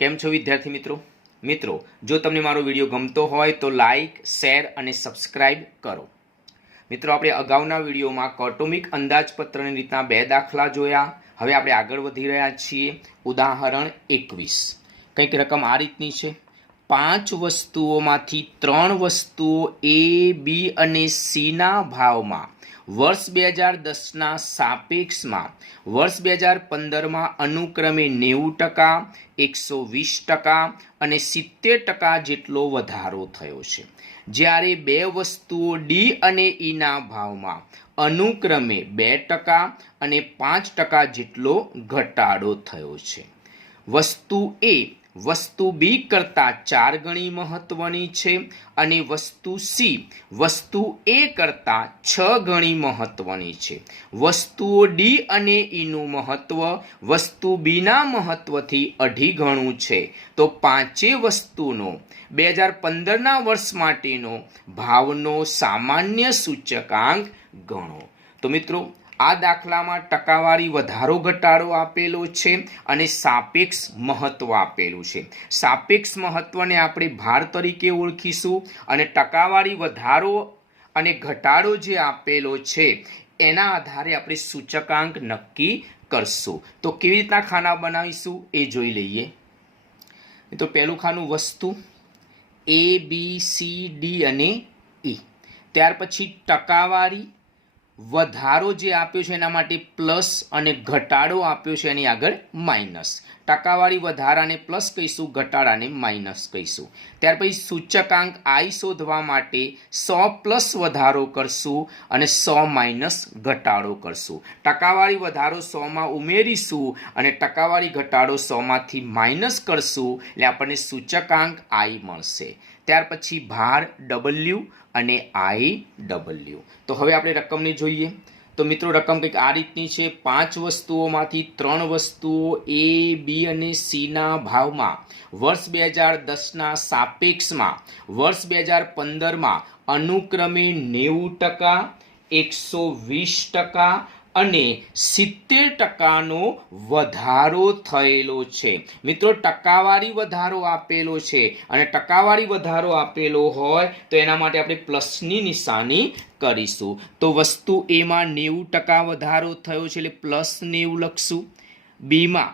કેમ છો વિદ્યાર્થી મિત્રો જો તમને મારો વિડીયો ગમતો હોય તો લાઈક શેર અને સબસ્ક્રાઇબ કરો। મિત્રો આપણે અગાઉના વિડીયોમાં કૌટુંબિક અંદાજપત્રની રીતના બે દાખલા જોયા। હવે આપણે આગળ વધી રહ્યા છીએ। ઉદાહરણ 21 કંઈક રકમ આ રીતની છે। 5 વસ્તુઓમાંથી 3 વસ્તુઓ એ બી અને સી ના ભાવમાં वर्ष 2010 सापेक्ष में वर्ष 2015 में अनुक्रमे 90%, 120% और 70% जेटलो वधारो थयो छे। ज्यारे बे वस्तुओं डी और ई ना भाव में अनुक्रमे 2% और 5% जेटलो घटाडो थयो छे। वस्तु ए वस्तु बी करता 4 गणी महत्वनी छे अने वस्तु सी वस्तु ए करता 6 गणी महत्वनी छे। वस्तुओ डी अने ई नु महत्व वस्तु बी ना महत्व थी 2.5 गणु छे। तो पांचे वस्तुनो 2015 ना वर्ष माटेनो भावनो सामान्य सूचकांक गणो। तो मित्रों आ दाखला में टकावारी वधारो घटाडो आपेलो छे अने सापेक्ष महत्व आपेलू छे। सापेक्ष महत्व ने आपणे भार तरीके ओळखीशुं अने टकावारी वधारो अने घटाडो जे आपेलो छे एना आधारे आपणे सूचकांक नक्की करशुं। तो केवी रीतना खाना बनावीशुं ए जोई लईए। तो पहेलुं खानु वस्तु ए बी सी डी अने ई, त्यार पछी टकावारी वधारो जे आप्यो छे एना माटे प्लस अने घटाडो आप्यो छे एनी आगळ माइनस। टकावारी वधाराने प्लस कहीशुं, घटाडाने माइनस कहीशुं। त्यार पछी सूचकांक आई शोधवा माटे 100 प्लस वधारो करशुं अने 100 माइनस घटाडो करशुं। टकावारी वधारो 100 मां उमेरीशुं अने टकावारी घटाडो 100 मांथी माइनस करशुं એટલે આપણને सूचकांक आई मळशे। त्यार पछी भार डबल्यू અને આઈ ડબલ્યુ। તો હવે આપણે રકમને જોઈએ। તો મિત્રો રકમ કંઈક આ રીતની છે। 5 વસ્તુઓમાંથી 3 વસ્તુઓ એ બી અને સી ના ભાવમાં વર્ષ 2010 ના સાપેક્ષમાં વર્ષ 2015 માં અનુક્રમે 90%, 120% અને 70% વધારો થયેલો છે। મિત્રો ટકાવારી વધારો આપેલો છે અને ટકાવારી વધારો આપેલો હોય તો એના માટે આપણે પ્લસની નિશાની કરીશું। તો વસ્તુ એ માં 90% વધારો થયો છે એટલે પ્લસ 90 લખશું। બી માં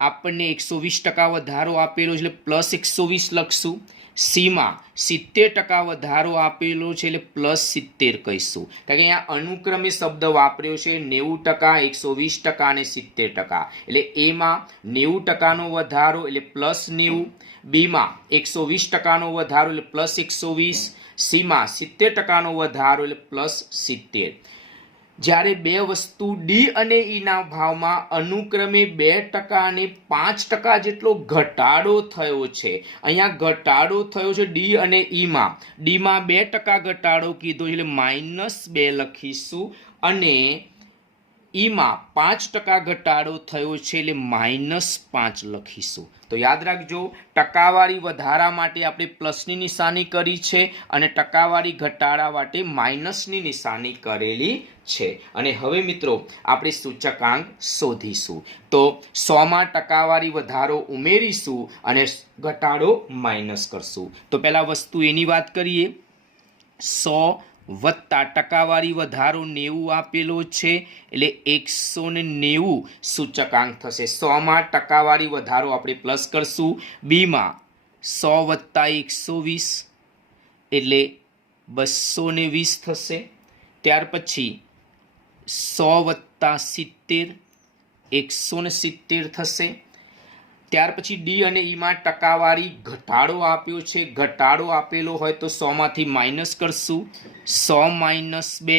આપણને 120% વધારો આપેલો છે એટલે પ્લસ 120 લખશું। सी में 70% वधारो आपेलो छे એટલે प्लस 70 कहीशुं, कारण के अहींया अनुक्रमे शब्द वापर्यो छे 90%, 120% અને 70%। એટલે ए में 90% नो वधारो એટલે प्लस 90, बी में 120% नो वधारो એટલે प्लस 120, सी में 70% नो वधारो એટલે प्लस 70। જ્યારે બે વસ્તુ ડી અને ઈ ના ભાવમાં અનુક્રમે 2% અને 5% જેટલો ઘટાડો થયો છે। અહીંયા ઘટાડો થયો છે ડી અને ઈ માં। ડી માં 2% ઘટાડો કીધો એટલે -2 લખીશું અને ई में 5% घटाडो थयो छे એટલે -5 लखीशुं। तो याद राखजो टकावारी वधारा माटे आपणे प्लसनी निशानी करी छे अने टकावारी घटाडा माटे माइनसनी निशानी करेली छे। अने हवे मित्रों आपणे सूचकांक शोधीशुं। तो 100 मां टकावारी वधारो उमेरीशुं अने घटाडो माइनस करशुं। तो पहेला वस्तु एनी वात करीए। 100 वत्ता टकावारी वधारो 90 आपेलो छे એટલે 190 सूचकांक थशे। 100 मां टकावारी वधारो आपणे प्लस करशुं। बी मां 100 वत्ता 120 એટલે 220 थशे। त्यार पछी 100 वत्ता 70 170 थशे। त्यार पछी डी अने ई मां टकावारी घटाडो आप्यो छे। घटाडो आपेलो होय तो 100 मांथी माइनस करशुं। 100 माइनस 2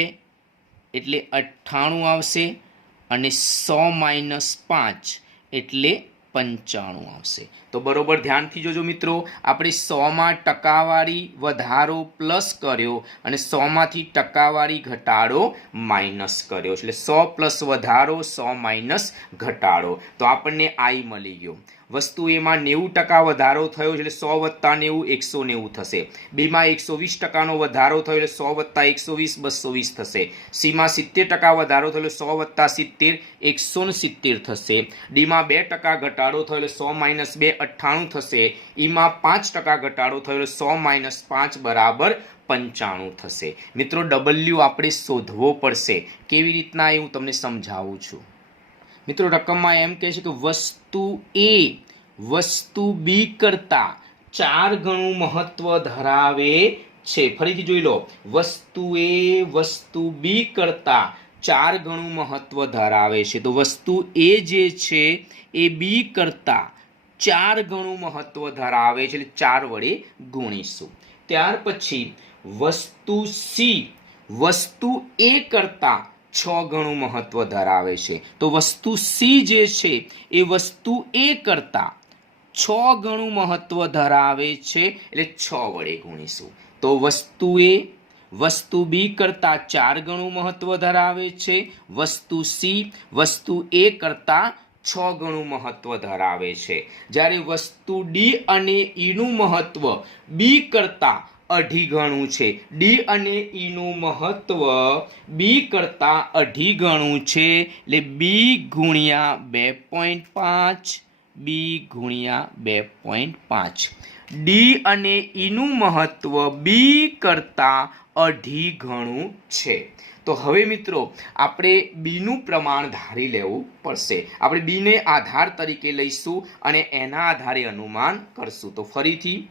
એટલે 98 आवशे अने 100 माइनस 5 એટલે 95 आवशे। तो बरोबर ध्यानथी जोजो मित्रों, आपणे 100 मां टकावारी वधारो प्लस कर्यो अने 100 मांथी टकावारी घटाडो माइनस कर्यो એટલે 100 प्लस वधारो 100 माइनस घटाडो। तो आपणे आई मळी गयो। વસ્તુ એમાં 90% વધારો થયો એટલે 100 વત્તા 90 190 થશે. બીમાં 120%નો વધારો થયો એટલે 100 વત્તા 120 220 થશે. સીમાં 70% વધારો થયો એટલે 100 વત્તા 70 170 થશે. ડીમાં 2% ઘટાડો થયો એટલે 100 માઇનસ 2 98 થશે. ઈમાં 5% ઘટાડો થયો એટલે 100 માઇનસ 5 બરાબર 95 થશે. મિત્રો ડબલ્યુ આપણે શોધવો પડશે. કેવી રીતના એ હું તમને સમજાવું છું. મિત્રો રકમમાં એમ કહે છે કે વસ્તુ એ વસ્તુ બી કરતા 4 ગણું મહત્વ ધરાવે છે. ફરીથી જોઈ લો, વસ્તુ એ વસ્તુ બી કરતા 4 ગણું મહત્વ ધરાવે છે. તો વસ્તુ એ જે છે એ બી કરતા 4 ગણું મહત્વ ધરાવે છે એટલે 4 વડે ગુણીશું. ત્યાર પછી વસ્તુ સી વસ્તુ એ કરતા 6 ગણું મહત્વ ધરાવે છે. તો વસ્તુ સી જે છે એ વસ્તુ એ કરતા 6 ગણું મહત્વ ધરાવે છે એટલે 6 વડે ગુણીશું. તો વસ્તુ એ વસ્તુ બી કરતા 4 ગણું મહત્વ ધરાવે છે. વસ્તુ સી વસ્તુ એ કરતા 6 ગણું મહત્વ ધરાવે છે. જ્યારે વસ્તુ ડી અને ઈનું મહત્વ બી કરતા 2.5 ગણું છે. ડી અને ઈનું મહત્વ બી કરતા 2.5 ગણું છે એટલે બી ગુણ્યા 2.5 બી ગુણ્યા 2.5. ડી અને ઈનું મહત્વ બી કરતા 2.5 ગણું છે. તો હવે મિત્રો આપણે બીનું પ્રમાણ ધારી લેવું પડશે. આપણે બીને આધાર તરીકે લઈશું અને એના આધારે અનુમાન કરશું. તો ફરીથી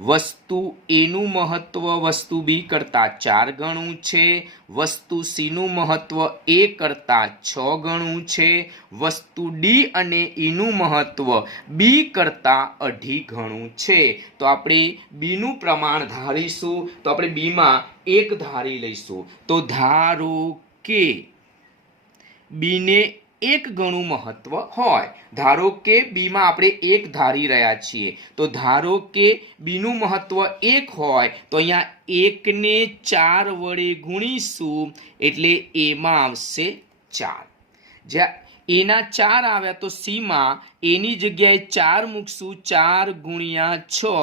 વસ્તુ એનું મહત્વ વસ્તુ બી કરતા 4 ગણું છે. વસ્તુ સીનું મહત્વ એ કરતા 6 ગણું છે. વસ્તુ ડી અને ઈનું મહત્વ બી કરતા 2.5 ગણું છે. તો આપણે બીનું પ્રમાણ ધારીશું. તો આપણે બીમાં 1 ધારી લઈશું. તો ધારો કે બીને 1 ગણું મહત્વ હોય. ધારો કે બીમાં આપણે 1 ધારી રહ્યા છીએ. તો ધારો કે બીનું મહત્વ 1 હોય તો અહીંયા 1 ને 4 વડે ગુણીશું એટલે એમાં આવશે 4. જ્યાં એના 4 આવ્યા તો સીમાં એની જગ્યાએ 4 મૂકશું. 4 ગુણ્યા 6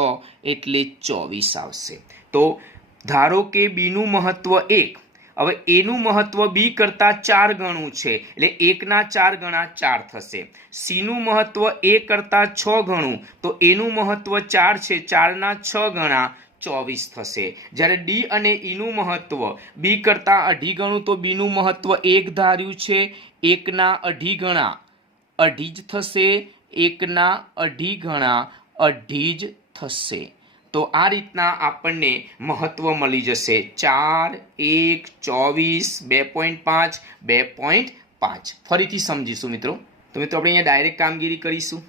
એટલે 24 આવશે. તો ધારો કે બીનું મહત્વ 1. હવે એનું મહત્વ બી કરતા 4 ગણું છે એટલે 1 ના 4 ગણા 4 થશે. સીનું મહત્વ એ કરતા 6 ગણું તો એનું મહત્વ 4 છે. 4 ના 6 ગણા 24 થશે. જ્યારે ડી અને ઈનું મહત્વ બી કરતા 2.5 ગણું તો બીનું મહત્વ 1 ધાર્યું છે. 1 ના 2.5 ગણા 2.5 જ થશે. 1 ના 2.5 ગણા 2.5 જ થશે. તો આ રીતના આપણને મહત્વ મળી જશે. 4 1 24 2.5 2.5. ફરીથી સમજીશું મિત્રો. તો મિત્રો આપણે અહીંયા ડાયરેક્ટ કામગીરી કરીશું.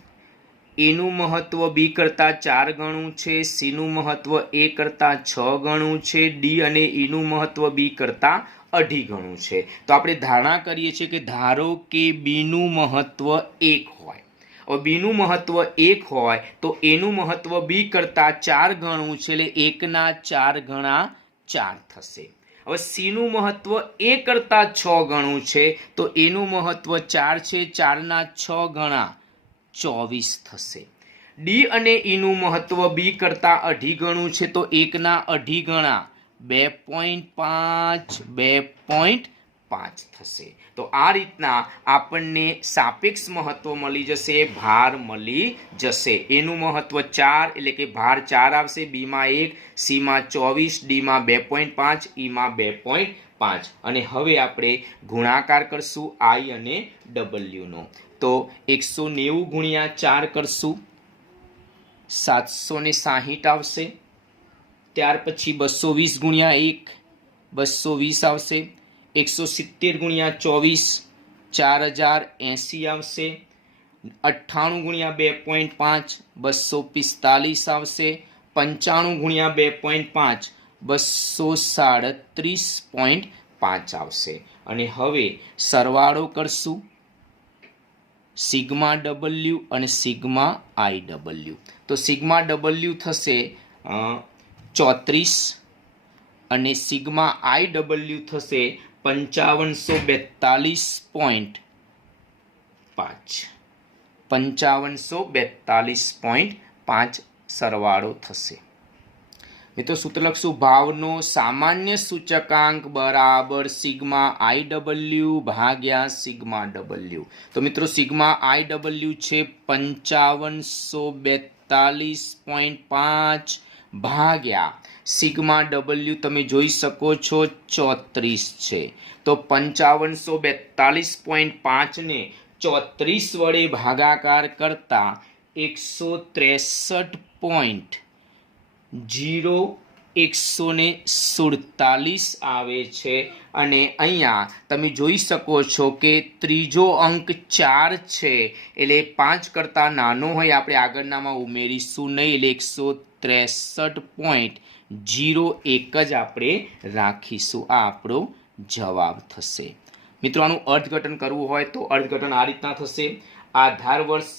એનું મહત્વ બી કરતા 4 ગણું છે. સીનું મહત્વ એ કરતા 6 ગણું છે. ડી અને ઈનું મહત્વ બી કરતા 2.5 ગણું છે. તો આપણે ધારણા કરીએ છીએ કે ધારો કે બીનું મહત્વ 1 હોય. બીનું મહત્વ 1 હોય તો એનું મહત્વ બી કરતા 4 ગણું છે એટલે 1 ના 4 ગણા 4 થશે. હવે સીનું મહત્વ એ કરતા 6 ગણું છે તો એનું મહત્વ 4 છે. 4 ના 6 ગણા 24 થશે. ડી અને ઈનું મહત્વ બી કરતા 2.5 ગણું છે તો 1 ના 2.5 ગણા 2.5 2.5 થશે. તો આ રીતના આપણને સાપેક્ષ મહત્વ મળી જશે. ભાર મળી જશે. એનું મહત્વ 4 એટલે કે ભાર 4 આવશે. બીમાં 1, સીમાં 24, ડીમાં 2.5, ઈમાં 2.5. અને હવે આપણે ગુણાકાર કરશું આઈ અને ડબલ્યુનો. તો 190 ગુણ્યા 4 કરશું 760 આવશે. ત્યાર પછી 220 ગુણ્યા 1 220 આવશે. 170 ગુણ્યા 24 4080 આવશે. 98 ગુણ્યા 2.5 245 આવશે. 95 ગુણ્યા 2.5 237.5 આવશે. અને હવે સરવાળો કરશું સિગ્મા ડબલ્યુ અને સિગ્મા આઈ ડબલ્યુ. તો સિગ્મા ડબલ્યુ થશે 34 અને સિગ્મા આઈ ડબલ્યુ થશે 5542.5. 5542.5 સરવાળો થશે। મિત્રો સૂત્ર લખશું, ભાવનો સામાન્ય સૂચકાંક બરાબર સિગ્મા IW ભાગ્યા સિગ્મા W। તો મિત્રો સિગ્મા IW છે 5542.5 ભાગ્યા સિગ્મા W તમે જોઈ શકો છો 34 છે। તો 5542.5 ને 34 વડે ભાગાકાર કરતા 163.0147 આવે છે। અને અહીંયા તમે જોઈ શકો છો કે ત્રીજો અંક 4 છે, એટલે 5 કરતાં નાનો હોય આપણે આગળનામાં ઉમેરીશું નહીં, એટલે 163.01 જ આપણે રાખીશું। આ આપણો જવાબ થશે। મિત્રો આનું અર્થઘટન કરવું હોય તો અર્થઘટન આ રીતના થશે। આધાર વર્ષ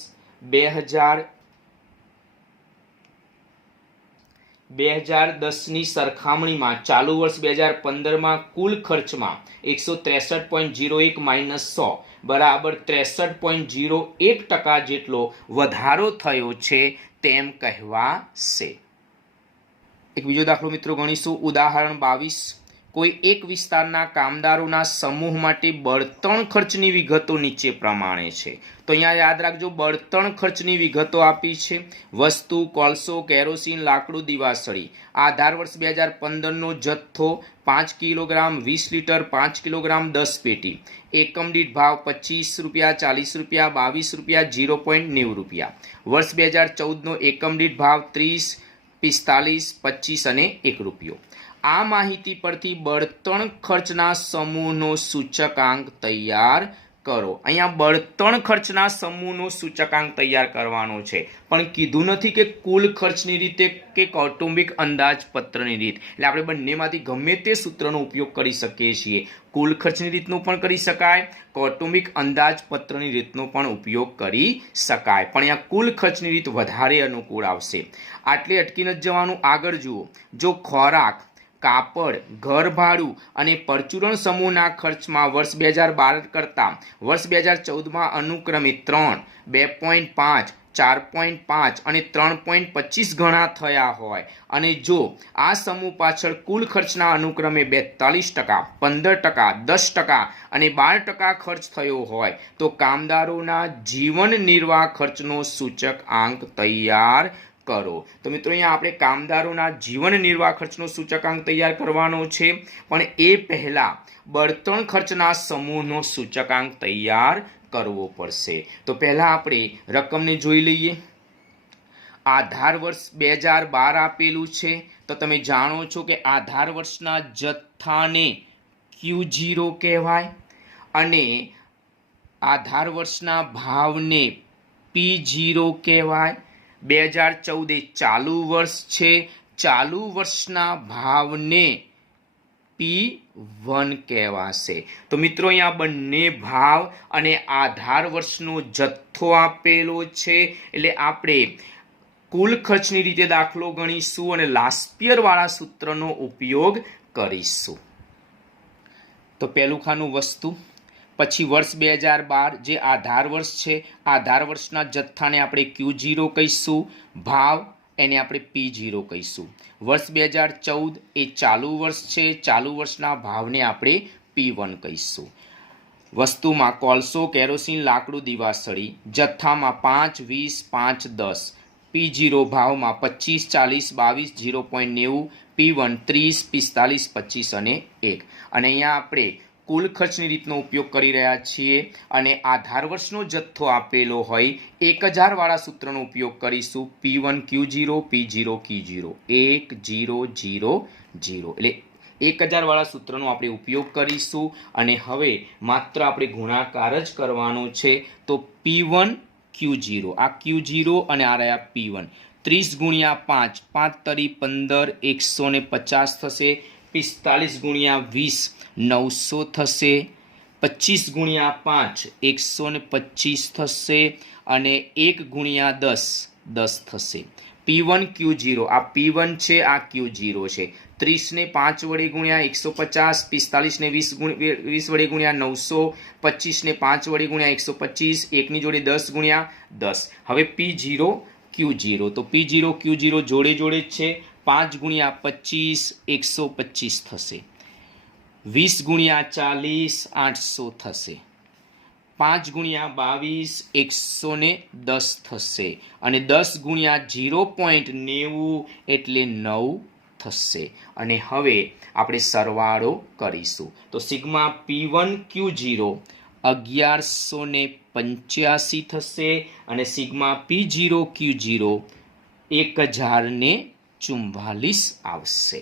2010ની સરખામણીમાં ચાલુ વર્ષ 2015માં કુલ ખર્ચમાં 163.01 માઇનસ 100 બરાબર 63.01% જેટલો વધારો થયો છે તેમ કહેવાશે। એક બીજો દાખલો મિત્રો ગણીશું। ઉદાહરણ 22, કોઈ એક વિસ્તારના કામદારોના સમૂહ માટે બળતણ ખર્ચની વિગતો નીચે પ્રમાણે છે। તો અહીંયા યાદ રાખજો, બળતણ ખર્ચની વિગતો આપી છે। વસ્તુ કોલસો, કેરોસીન, લાકડું, દિવાસળી। આધાર વર્ષ 2015નો જથ્થો 5 કિલોગ્રામ, 20 લીટર, 5 કિલોગ્રામ, 10 પેટી। એકમ દીઠ ભાવ 25 રૂપિયા, 40 રૂપિયા, 22 રૂપિયા, 0.90 રૂપિયા। વર્ષ 2014નો એકમ દીઠ ભાવ 30, 45, 25 અને 1 રૂપિયો। આ માહિતી પરથી બળતણ ખર્ચના સમૂહનો સૂચકાંક તૈયાર કરો। અહીંયા બળતણ ખર્ચના સમૂહનો સૂચકાંક તૈયાર કરવાનો છે, પણ કીધું નથી કે કુલ ખર્ચની રીતે કે કૌટુંબિક અંદાજપત્રની રીત। એટલે આપણે બંનેમાંથી ગમે તે સૂત્રનો ઉપયોગ કરી શકીએ છીએ। કુલ ખર્ચની રીતનું પણ કરી શકાય, કૌટુંબિક અંદાજપત્રની રીતનો પણ ઉપયોગ કરી શકાય, પણ અહીંયા કુલ ખર્ચની રીત વધારે અનુકૂળ આવશે। આટલે અટકી નથી જવાનું, આગળ જુઓ। જો ખોરાક, કાપડ, ઘર ભાડું અને પરચુરણ સમૂહના ખર્ચમાં વર્ષ 2012 કરતાં વર્ષ 2014માં અનુક્રમે 3, 2.5, 4.5 અને 3.25 ગણા થયા હોય, અને જો આ સમૂહ પાછળ કુલ ખર્ચના અનુક્રમે 42%, 15%, 10% અને 12% ખર્ચ થયો હોય તો કામદારોના જીવન નિર્વાહ ખર્ચનો સૂચકાંક તૈયાર કરો। તો મિત્રો અહીંયા આપણે કામદારોના જીવન નિર્વાહ ખર્ચનો સૂચકાંક તૈયાર કરવાનો છે, પણ એ પહેલા બળતણ ખર્ચના સમૂહનો સૂચકાંક તૈયાર કરવો પડશે। તો પહેલા આપણે રકમને જોઈ લઈએ। આધાર વર્ષ 2012 આપેલું છે, તો તમે જાણો છો કે આધાર વર્ષના જથ્થાને Q0 કહેવાય અને આધાર વર્ષના ભાવને P0 કહેવાય। 2014 એ ચાલુ વર્ષ છે, ચાલુ વર્ષના ભાવને P1 કહેવાશે। તો મિત્રો અહીંયા બંને ભાવ અને આધાર વર્ષનો જથ્થો આપેલો છે, એટલે આપણે કુલ ખર્ચની રીતે દાખલો ગણીશું અને લાસ્પિયરવાળા સૂત્રનો ઉપયોગ કરીશું। તો પહેલું ખાનું વસ્તુ, પછી વર્ષ 2012 જે આધાર વર્ષ છે, આધાર વર્ષના જથ્થાને આપણે Q0 કહીશું, ભાવ એને આપણે P0 કહીશું। વર્ષ 2014 એ ચાલુ વર્ષ છે, ચાલુ વર્ષના ભાવને આપણે P1 કહીશું। વસ્તુમાં કોલસો, કેરોસીન, લાકડું, દિવાસળી। જથ્થામાં 5, 20, 5, 10। P0 ભાવમાં 25, 40, 22, 0.90। P1 30, 45, 25 અને 1। અને અહીંયા આપણે કુલ ખર્ચની રીતનો ઉપયોગ કરી રહ્યા છીએ અને આધાર વર્ષનો જથ્થો આપેલો હોય 1000 વાળા સૂત્રનો ઉપયોગ કરીશું। P1 Q0, P0 Q0, 1 0 0 0, એટલે 1000 વાળા સૂત્રનો આપણે ઉપયોગ કરીશું અને હવે માત્ર આપણે ગુણાકાર જ કરવાનો છે। તો P1 Q0, આ Q0 અને આ રહ્યા P1। 30 ગુણ્યા 5, 5 તરી 15, 150 થશે। 45 ગુણ્યા 20, 900 થશે। 25 ગુણ્યા 5, 125 થશે અને 1 ગુણ્યા 10, 10 થશે। P1 Q0 આ P1 છે, આ Q0 છે. 30 ને 5 વડે ગુણ્યા 150, 45 ને 20 વડે ગુણ્યા 900, 25 ને 5 વડે ગુણ્યા 125, એકની જોડે 10 ગુણ્યા 10. હવે P0 Q0, તો P0 Q0 જોડે જોડે જ છે. 5 ગુણ્યા 25 125 થશે. 20 ગુણ્યા 40 800 થશે. 5 ગુણ્યા 22 110 થશે. અને 10 ગુણ્યા 0.90 એટલે 9 થશે. અને હવે આપણે સરવાળો કરીશું. તો સિગ્મા P1 Q0 1185 થશે અને સિગ્મા P0 Q0 1044 આવશે.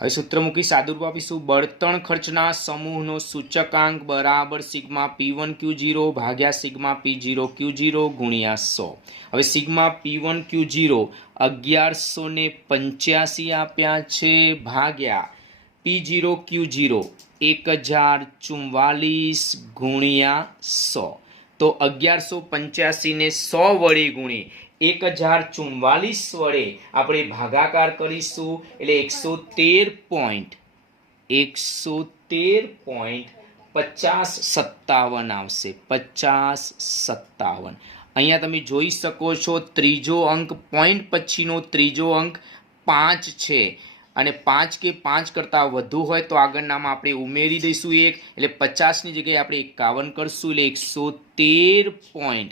હવે સૂત્ર મૂકી સાદુરૂપ આપીશું. બળતણ ખર્ચના સમૂહનો સૂચકાંક બરાબર સિગ્મા P1 Q0 ભાગ્યા સિગ્મા P0 Q0 ગુણ્યા 100. હવે સિગ્મા P1 Q0 1185 આપ્યા છે ભાગ્યા P0 Q0 1044 ગુણ્યા 100. તો 1185 ને 100 વડે ગુણી 1044 વડે આપણે ભાગાકાર કરીશું એટલે 113.5057 આવશે. 5057. અહીંયા તમે જોઈ શકો છો ત્રીજો અંક પોઈન્ટ પછીનો ત્રીજો અંક 5 છે અને 5 કે 5 કરતાં વધુ હોય તો આગળનામાં આપણે ઉમેરી દઈશું 1 એટલે 50ની જગ્યાએ આપણે 51 કરશું એટલે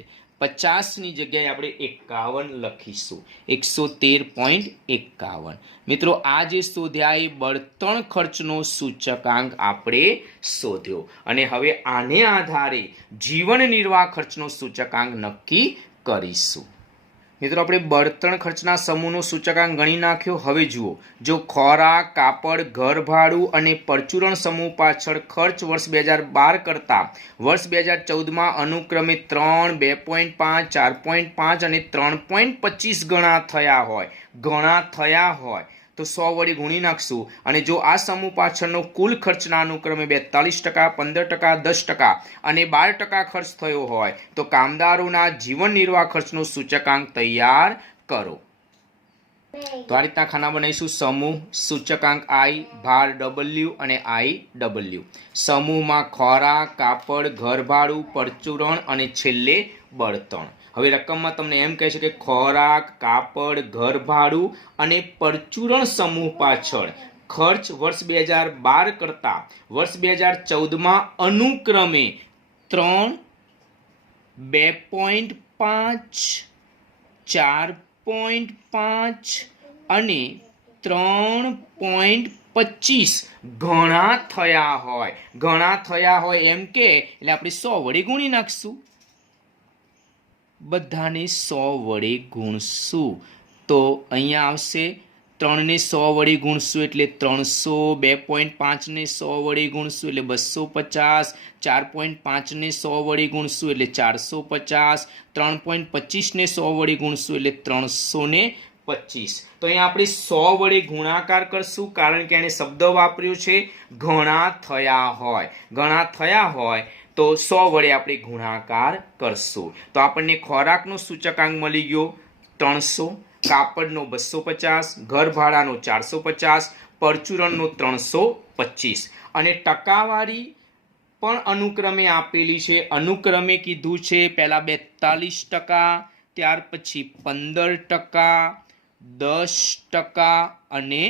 113.50ની જગ્યાએ આપણે 51 લખીશું. 113.51. મિત્રો આ જે શોધ્યા એ બળતણ ખર્ચનો સૂચકાંક આપણે શોધ્યો અને હવે આને આધારે જીવન નિર્વાહ ખર્ચનો સૂચકાંક નક્કી કરીશું. મિત્રો આપણે બળતણ ખર્ચના સમૂહનો સૂચકાંક ગણી નાખ્યો. હવે જુઓ, જો ખોરાક, કાપડ, ઘર ભાડું અને પરચુરણ સમૂહ પાછળ ખર્ચ વર્ષ 2012 કરતાં વર્ષ 2014માં અનુક્રમે 3, 2.5, 4.5 અને 3.25 ગણા થયા હોય તો 100 વડે ગુણી નાખશું. અને જો આ સમૂહ પાછળનો કુલ ખર્ચના અનુક્રમે 42%, 15%, 10% અને 12% ખર્ચ થયો હોય તો કામદારોના જીવન નિર્વાહ ખર્ચનો સૂચકાંક તૈયાર કરો. તો આ રીતના ખાના બનાવીશું. સમૂહ, સૂચકાંક I, ભાર W અને IW. સમૂહમાં ખોરાક, કાપડ, ઘર ભાડું, પરચુરણ અને છેલ્લે બળતણ. હવે રકમમાં તમને એમ કહે છે કે ખોરાક, કાપડ, ઘર ભાડું અને પરચુરણ સમૂહ પાછળ ખર્ચ વર્ષ 2012 કરતાં વર્ષ 2014માં અનુક્રમે 3, 2.5, 4.5 અને 3.25 ઘણા થયા હોય એમ કે એટલે આપણે 100 વડે ગુણી નાખશું. બધાને 100 વડે ગુણશું તો અહીંયા આવશે 3 ને 100 વડે ગુણશું એટલે 300, 2.5 ને 100 વડે ગુણશું એટલે 250, 4.5 ને 100 વડે ગુણશું એટલે 450, 3.25 ને 100 વડે ગુણશું એટલે 325. તો અહીંયા આપણે 100 વડે ગુણાકાર કરશું કારણ કે એને શબ્દ વાપર્યો છે ઘણા થયા હોય તો 100 વડે આપણે ગુણાકાર કરશું. તો આપણને ખોરાકનો સૂચકાંક મળી ગયો 300, કાપડનો 250, ઘર ભાડાનો 450, પરચુરણનો 325 અને ટકાવારી પણ અનુક્રમે આપેલી છે. અનુક્રમે કીધું છે પહેલા 42%, ત્યાર પછી 15%, 10% અને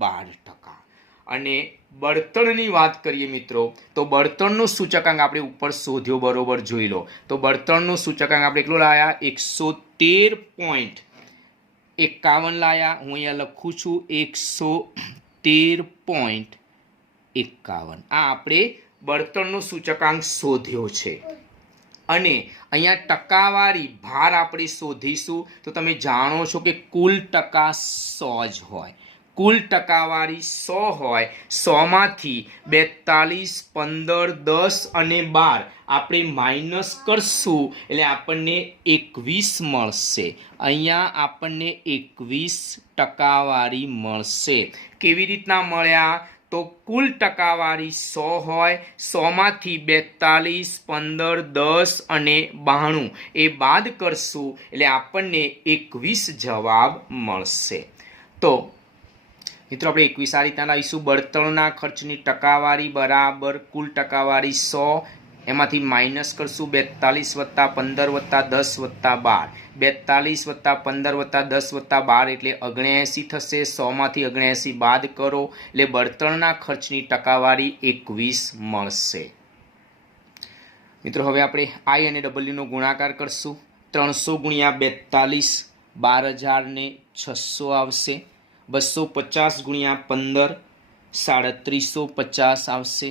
12%. અને બળતણની વાત કરીએ મિત્રો તો બળતણનો સૂચકાંક આપણે ઉપર શોધ્યો, બરોબર જોઈ લો. તો બળતણનો સૂચકાંક આપણે કેટલો લાયા 113.51 લાયા. હું અહીંયા લખું છું 113.51. આ આપણે બળતણનો સૂચકાંક શોધ્યો છે. અને અહીંયા ટકાવારી ભાર આપણે શોધીશું. તો તમે જાણો છો કે કુલ ટકા 100 જ હોય. કુલ ટકાવારી 100 હોય. 100માંથી 42, 15, 10 અને 12 આપણે માઇનસ કરશું એટલે આપણને 21 મળશે. અહીંયા આપણને 21 ટકાવારી મળશે. કેવી રીતના મળ્યા? તો કુલ ટકાવારી 100 હોય. 100 માંથી 42, 15, 10 અને 92 એ બાદ કરશું એટલે આપણને 21 જવાબ મળશે. તો મિત્રો આપણે 21 આ રીતના લાવીશું. બળતણના ખર્ચની ટકાવારી બરાબર કુલ ટકાવારી 100, એમાંથી માઇનસ કરશું 42 વત્તા 15 વત્તા 10 વત્તા 12. 42 વત્તા 15 વત્તા 10 વત્તા 12 એટલે 79 થશે. 100 માંથી 79 બાદ કરો એટલે બળતણના ખર્ચની ટકાવારી 21 મળશે. મિત્રો હવે આપણે આઈ અને ડબલ્યુનો ગુણાકાર કરશું. 300 ગુણ્યા 42 12,600 આવશે. 250 ગુણ્યા 15 3750 આવશે.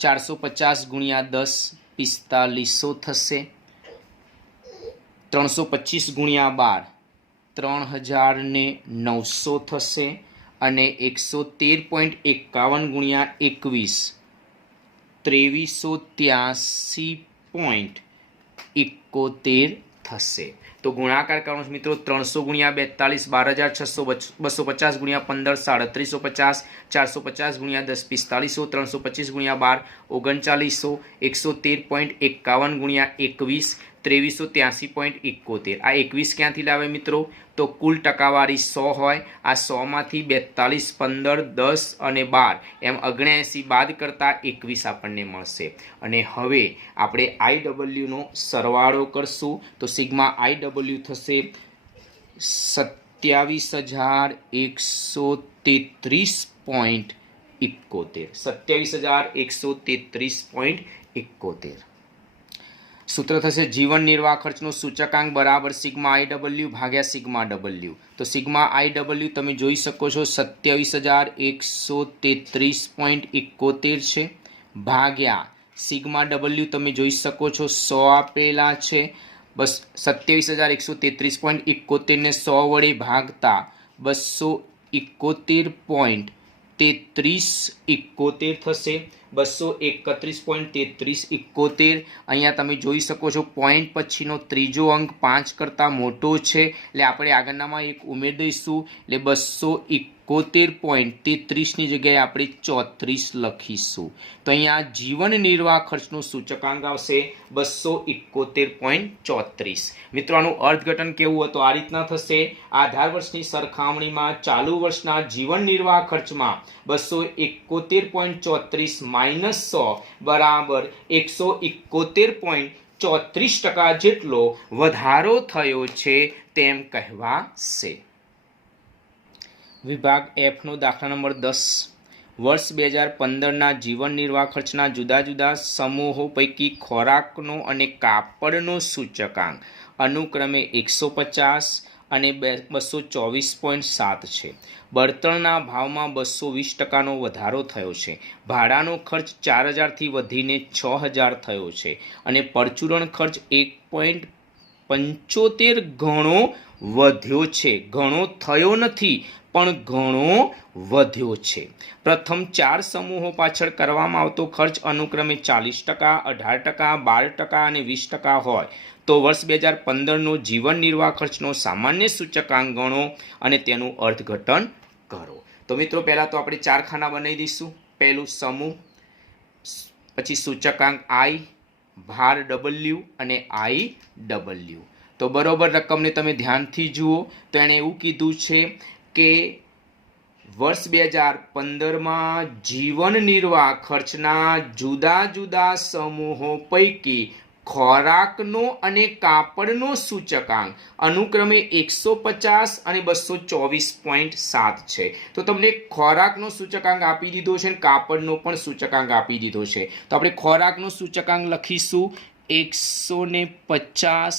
450 ગુણ્યા 10 4500 થશે. 325 ગુણ્યા 12 3900 થશે. અને 113.51 ગુણ્યા 21 2383.71 થશે. તો ગુણાકાર કરવાનો છે મિત્રો. 300 ગુણ્યા 42 12600, 250 ગુણ્યા 15 3750, 450 ગુણ્યા 10 4500, 325 ગુણ્યા 12 3900, 113.51 ગુણ્યા 21 2383.71. આ 21 ક્યાંથી લાવે મિત્રો? તો કુલ ટકાવારી 100 હોય. આ 100 માંથી 42, 15, 10 અને 12 એમ 79 બાદ કરતા 21 આપણને મળશે. અને હવે આપણે IW નો સરવાળો કરશું. તો સિગ્મા IW થશે 27,133.71. 27,133.71. સૂત્ર થશે જીવન નિર્વાહ ખર્ચનો સૂચકાંક બરાબર સિગ્મા IW ભાગ્યા સિગ્મા W. તો સિગ્મા IW તમે જોઈ શકો છો 27,133.71 છે, ભાગ્યા સિગ્મા W તમે જોઈ શકો છો 100 આપેલા છે. બસ 27,133.71 ને 100 વડે ભાગતા 271.3371 થશે. 231.3371. અહીંયા તમે જોઈ શકો છો પોઈન્ટ પછીનો ત્રીજો અંક 5 કરતાં મોટો છે એટલે આપણે આગળનામાં એક ઉમેરી દઈશું એટલે 271.33 ની જગ્યાએ આપણે 34 લખીશું. તો અહીંયા જીવન નિર્વાહ ખર્ચનું સૂચકાંક આવશે 271.34. મિત્રો આનું અર્થઘટન કેવું હતું? આ રીતના થશે. આધાર વર્ષની સરખામણીમાં ચાલુ વર્ષના જીવન નિર્વાહ ખર્ચમાં 271.34 માઇનસ 100 બરાબર 171.34% જેટલો વધારો થયો છે તેમ કહેવાશે. વિભાગ F નો દાખલા નંબર 10. વર્ષ 2015ના જીવન નિર્વાહ ખર્ચના જુદા જુદા સમૂહો પૈકી ખોરાકનો અને કાપડનો સૂચકાંક અનુક્રમે 150 અને 224.7 છે. બળતણના ભાવમાં 220%નો વધારો થયો છે. ભાડાનો ખર્ચ 4000થી વધીને 6000 થયો છે અને પરચુરણ ખર્ચ 1.75 ગણો વધ્યો છે. ઘણો થયો નથી પણ ઘણો વધ્યો છે. પ્રથમ 4 સમૂહો પાછળ કરવામાં આવતો ખર્ચ અનુક્રમે 40%, 18%, 12% અને 20% હોય તો વર્ષ 2015નો જીવન નિર્વાહ ખર્ચનો સામાન્ય સૂચકાંક ગણો અને તેનું અર્થઘટન કરો. તો મિત્રો પહેલાં તો આપણે 4 ખાના બનાવી દઈશું. પહેલું સમૂહ, પછી સૂચકાંક I, ભાર W અને IW. તો બરોબર રકમને તમે ધ્યાનથી જુઓ તો એણે એવું કીધું છે કે વર્ષ 2015માં જીવન નિર્વાહ ખર્ચના જુદા જુદા સમૂહો પૈકી ખોરાકનો અને કાપડનો સૂચકાંક અનુક્રમે 150 અને 224.7 છે. તો તમને ખોરાકનો સૂચકાંક આપી દીધો છે અને કાપડનો પણ સૂચકાંક આપી દીધો છે. તો આપણે ખોરાકનો સૂચકાંક લખીશું 150,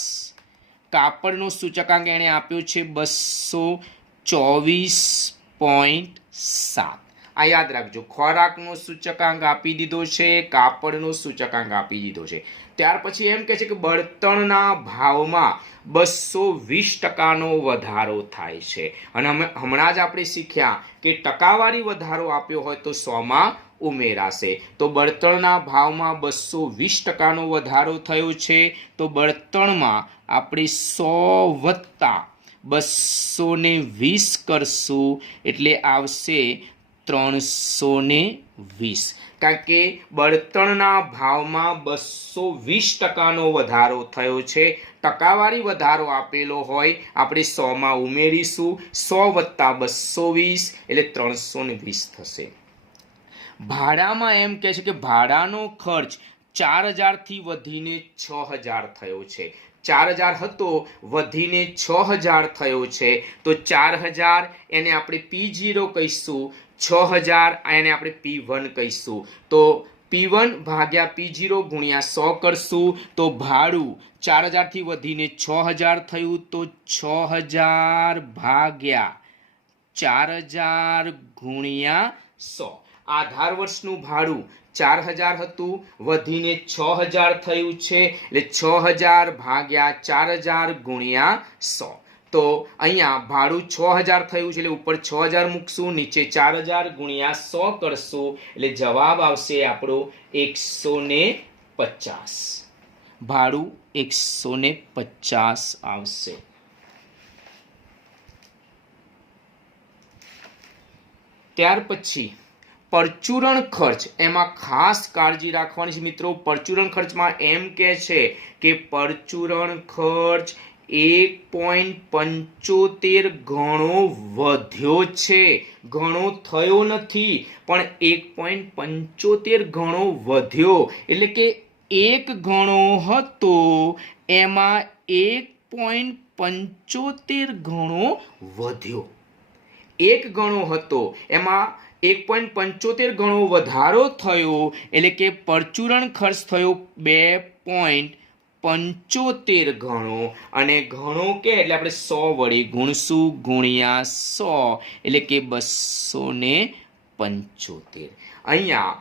કાપડનો સૂચકાંક એણે આપ્યો છે 224.7. આ યાદ રાખજો. ખોરાકનો સૂચકાંક આપી દીધો છે, કાપડનો સૂચકાંક આપી દીધો છે. ત્યાર પછી એમ કહે છે કે બળતણના ભાવમાં 220%નો વધારો થાય છે. અને હમણાં જ આપણે શીખ્યા કે ટકાવારી વધારો આપ્યો હોય તો 100માં ઉમેરાશે. તો બળતણના ભાવમાં 220%નો વધારો થયો છે. તો બળતણમાં આપણે 100 વત્તા 220 કરશું એટલે આવશે 320, કારણ કે બળતણના ભાવમાં 220% વધારો થયો છે. ટકાવારી વધારો આપેલો હોય, આપણે 100 ઉમેરીશું, 100 + 220 એટલે 320 થશે. ભાડામાં એમ કહે છે કે ભાડાનો ખર્ચ 4000 થી વધીને 6000 થયો છે. 4000 હતો, વધીને 6000 થયો છે. તો 4000 એને આપણે P0 કહીશું, 6000 એને આપણે P1 કહીશું. તો P1 ભાગ્યા P0 ગુણ્યા 100 કરશું તો ભાડું 4000 થી વધીને 6000 થયું. તો 6000 ભાગ્યા 4000 ગુણ્યા 100. આધાર વર્ષનું ભાડું 4000 હતું, વધીને 6000 થયું છે. એટલે 6000 ભાગ્યા 4000 ગુણ્યા 100. તો અહીંયા ભાડું 6000 થયું છે એટલે ઉપર 6000 મૂકશું, નીચે 4000 ગુણ્યા 100 કરશું એટલે જવાબ આવશે આપણો 150. ભાડું 150 આવશે. ત્યાર પછી પરચુરણ ખર્ચ, એમાં ખાસ કાળજી રાખવાની છે મિત્રો. પરચુરણ ખર્ચમાં એમ કહે છે કે પરચુરણ ખર્ચ 1.75 ગણો વધ્યો છે. ઘણો થયો નથી, પણ 1.75 ગણો વધ્યો. એટલે કે 1 ગણો હતો એમાં 1.75 ગણો વધ્યો. 1 ગણો હતો એમાં 1.75 ગણો વધારો થયો. એટલે કે પરચુરણ ખર્ચ થયો 2.75 ગણો. અને ઘણો કે એટલે આપણે 100 વડે ગુણશું, ગુણ્યા 100 એટલે કે 275. અહીંયા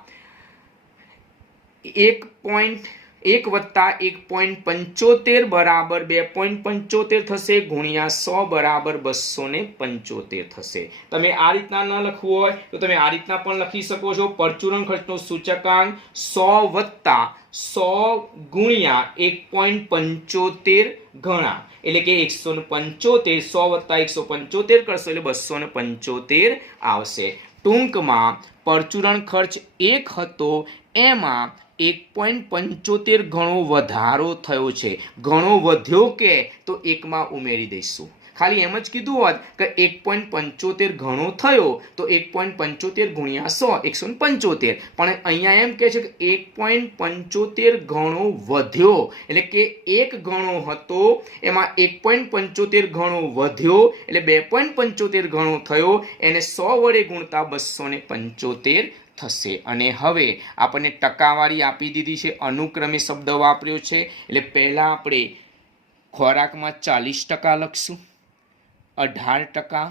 1 વત્તા 1.75 બરાબર 2.75 થશે, ગુણ્યા 100 બરાબર 275 થશે. તમે આ રીતના ન લખવું હોય તો તમે આ રીતના પણ લખી શકો છો. પરચુરણ ખર્ચનો સૂચકાંક 100 વત્તા 100 ગુણ્યા 1.75 ગણા, એટલે કે 175. 100 વત્તા 175 કરશો એટલે 275 આવશે. ટૂંકમાં પરચુરણ ખર્ચ 1 હતો એમાં 1.75 ગણો વધારો થયો છે. ઘણો વધ્યો કે તો 1 ઉમેરી દઈશું. ખાલી એમ જ કીધું હોત કે 1.75 ઘણો થયો તો 1.75 ગુણ્યા 100 175. પણ અહીંયા એમ કહે છે કે 1.75 ગણો વધ્યો. એટલે કે 1 ગણો હતો એમાં 1.75 ગણો વધ્યો એટલે 2.75 ગણો થયો. એને 100 વડે ગુણતા 275 થશે. અને હવે આપણને ટકાવારી આપી દીધી છે, અનુક્રમે શબ્દ વાપર્યો છે. એટલે પહેલા આપણે ખોરાકમાં 40% લખશું, 18%,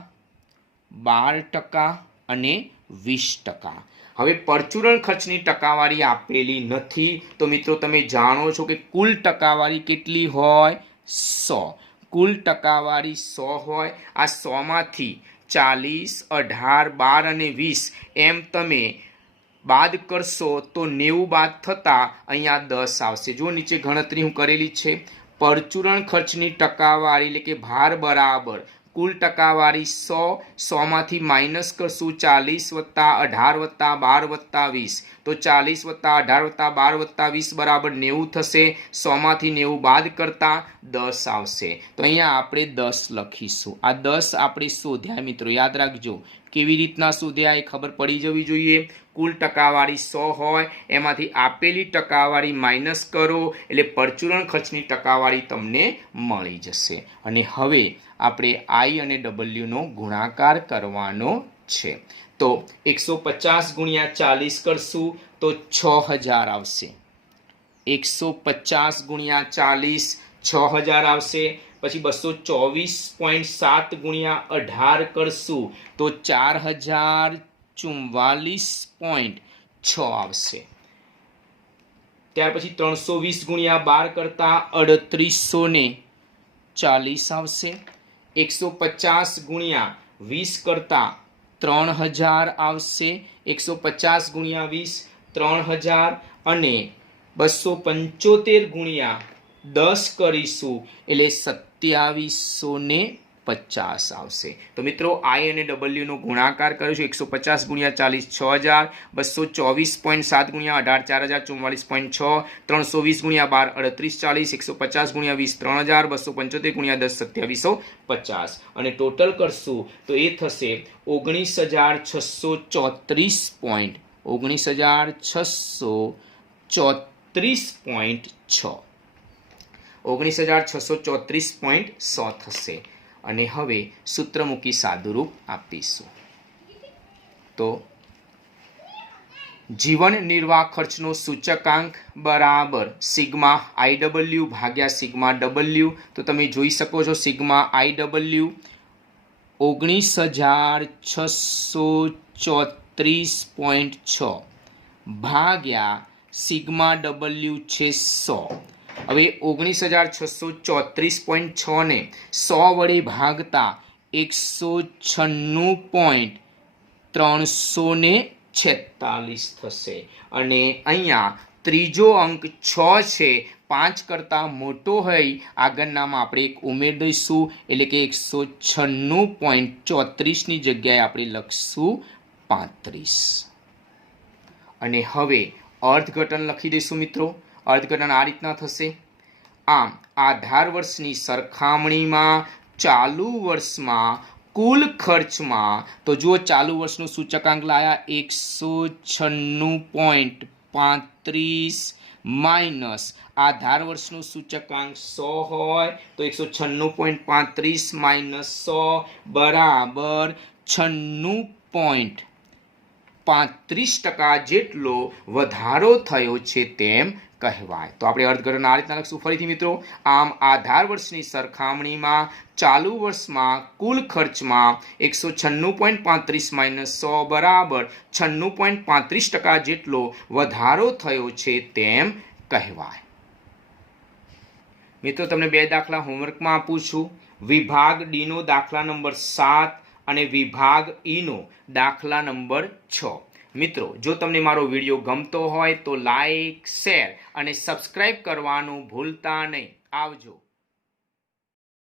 12% અને 20%. હવે પરચુરણ ખર્ચની ટકાવારી આપેલી નથી. તો મિત્રો તમે જાણો છો કે કુલ ટકાવારી કેટલી હોય? 100. કુલ ટકાવારી 100 હોય. આ 100 માંથી 40, 18, 12 અને 20 એમ તમે બાદ કરશો તો 90 બાદ થતા અહીંયા 10 આવશે. જો નીચે ગણતરી હું કરેલી છે. પરચુરણ ખર્ચની ટકાવારી એટલે કે ભાર બરાબર કુલ ટકાવારી 100. 100 માંથી માઇનસ કરશું 40 વત્તા 18 વત્તા 12 વત્તા 20. તો 40 વત્તા 18 વત્તા 12 વત્તા 20 બરાબર 90 થશે. 100 માંથી 90 બાદ કરતા 10 આવશે. તો અહીંયા આપણે 10 લખીશું. આ 10 આપણે શોધ્યા મિત્રો, યાદ રાખજો. કેવી રીતના શોધ્યા એ ખબર પડી જવી જોઈએ. કુલ ટકાવારી 100 હોય એમાંથી આપેલી ટકાવારી માઇનસ કરો એટલે પરચુરણ ખર્ચની ટકાવારી તમને મળી જશે. અને હવે આપણે I અને W નો ગુણાકાર કરવાનો છે. તો 150 ગુણ્યા 40 કરશું તો 6000 આવશે. 150 ગુણ્યા 40 6000 આવશે. પછી 224.7 ગુણ્યા 18 કરશું તો 4044.6 આવશે. ત્યાર પછી 320 ગુણ્યા 12 કરતા 3840 આવશે. 150 ગુણ્યા 20 કરતા 3000 આવશે. 150 ગુણ્યા 20 3000 અને 275 ગુણ્યા 10 કરીશું એટલે 2750 50 આવશે। તો મિત્રો આઈ અને ડબલ્યુનો ગુણાકાર કરીશું 150 ગુણ્યા 40 6000, 224.7 ગુણ્યા 18 4044.6, 320 ગુણ્યા 12 38 40, 150 ગુણ્યા 20 3000, 275 ગુણ્યા 10 2750 અને ટોટલ કરશું તો એ થશે 19,634.6 19,634.6 થશે। અને હવે સૂત્ર મૂકી સાદુરૂપ આપીશું તો જીવન નિર્વાહ ખર્ચનો સૂચકાંક બરાબર સિગ્મા IW ભાગ્યા સિગ્મા W। તો તમે જોઈ શકો છો સિગ્મા IW 19,634.6 ભાગ્યા સિગ્મા W છે 100। હવે 19,634.6 ને 100 વડે ભાગતા 196.346 થશે અને અહીંયા ત્રીજો અંક 6 છે, 5 કરતાં મોટો હોય આગળનામાં આપણે એક ઉમેરી દઈશું એટલે કે 196.34 ની જગ્યાએ આપણે લખશું 35 અને હવે અર્થઘટન લખી દઈશું મિત્રો। અર્થઘટન આ રીતના થશે। આમ આધાર વર્ષની સરખામણીમાં ચાલુ વર્ષમાં કુલ ખર્ચમાં તો જુઓ ચાલુ વર્ષનું સૂચકાંક લાયા 196.35 માઇનસ આધાર વર્ષનું સૂચકાંક 100 હોય તો 196.35 માઇનસ 100 બરાબર 96.35% જેટલો વધારો થયો છે તેમ કહેવાય। તો આપણે અર્થઘટન આ રીતના લખશું ફરીથી મિત્રો। આમ આધાર વર્ષની સરખામણીમાં ચાલુ વર્ષમાં કુલ ખર્ચમાં 196.35 માઇનસ 100 બરાબર 96.35% જેટલો વધારો થયો છે તેમ કહેવાય। મિત્રો તમને બે દાખલા હોમવર્કમાં આપું છું। વિભાગ ડી નો દાખલા નંબર 7 અને વિભાગ ઈ નો દાખલા નંબર 6। મિત્રો જો તમને મારો વિડીયો ગમતો હોય તો લાઈક, શેર અને સબસ્ક્રાઇબ કરવાનું ભૂલતા નહીં। આવજો।